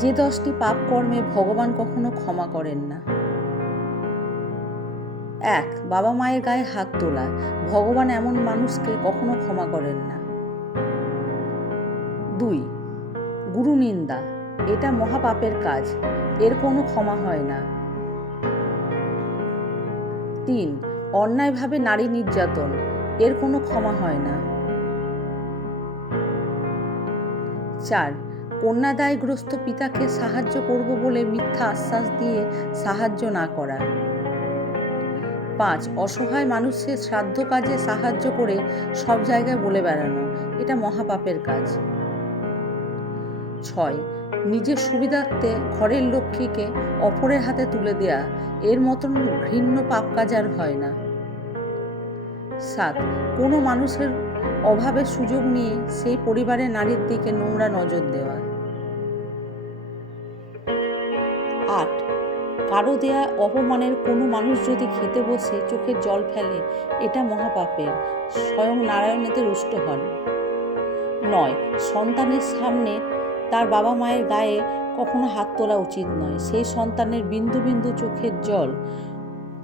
যে 10টি পাপ কর্মে ভগবান কখনো ক্ষমা করেন না। 1. বাবা মায়ের গায়ে হাত তোলা। ভগবান এমন মানুষকে কখনো ক্ষমা করেন না। 2. গুরু নিন্দা। এটা মহাপাপের কাজ, এর কোনো ক্ষমা হয় না। 3. অন্যায়ভাবে নারী নির্যাতন, এর কোনো ক্ষমা হয় না। 4. কন্যাদায়গ্রস্ত পিতাকে সাহায্য করব বলে মিথ্যা আশ্বাস দিয়ে সাহায্য না করা। 5. অসহায় মানুষের শ্রাদ্ধ কাজে সাহায্য করে সব জায়গায় বলে বেড়ানো, এটা মহাপাপের কাজ। 6. নিজের সুবিধার্থে ঘরের লক্ষ্মীকে অপরের হাতে তুলে দেয়া, এর মতন ঘৃণ্য পাপ কাজ আর হয় না। 7. কোনো মানুষের অভাবের সুযোগ নিয়ে সেই পরিবারের নারীর দিকে নোংরা নজর দেওয়া। 8. কারো দেয়া অপমানের কোনো মানুষ যদি খেতে বসে চোখের জল ফেলে, এটা মহাপাপের, স্বয়ং নারায়ণ এতে রুষ্ট হন। 9. সন্তানের সামনে তার বাবা মায়ের গায়ে কখনো হাত তোলা উচিত নয়। সেই সন্তানের বিন্দু বিন্দু চোখের জল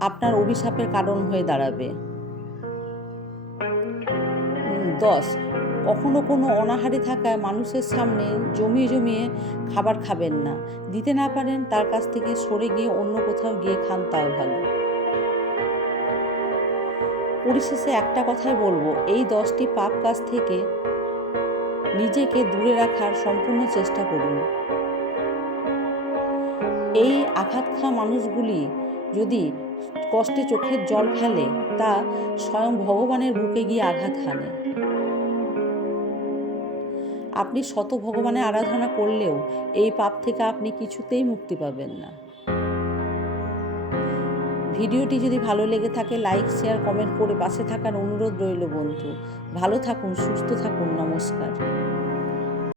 আপনার অভিশাপের কারণ হয়ে দাঁড়াবে। 10. কখনো কোনো অনাহারে থাকা মানুষের সামনে জমিয়ে জমিয়ে খাবার খাবেন না। দিতে না পারেন তার কাছ থেকে সরে গিয়ে অন্য কোথাও গিয়ে খান, তাও ভালো। পরিশেষে একটা কথাই বলবো, এই 10টি পাপ কাজ থেকে নিজেকে দূরে রাখার সম্পূর্ণ চেষ্টা করুন। এই আঘাত খাওয়া মানুষগুলি যদি কষ্টে চোখের জল ফেলে, তা স্বয়ং ভগবানের বুকে গিয়ে আঘাত হানে। আপনি শত ভগবানের আরাধনা করলেও এই পাপ থেকে আপনি কিছুতেই মুক্তি পাবেন না। ভিডিওটি যদি ভালো লেগে থাকে লাইক, শেয়ার, কমেন্ট করে পাশে থাকার অনুরোধ রইল বন্ধু। ভালো থাকুন, সুস্থ থাকুন, নমস্কার।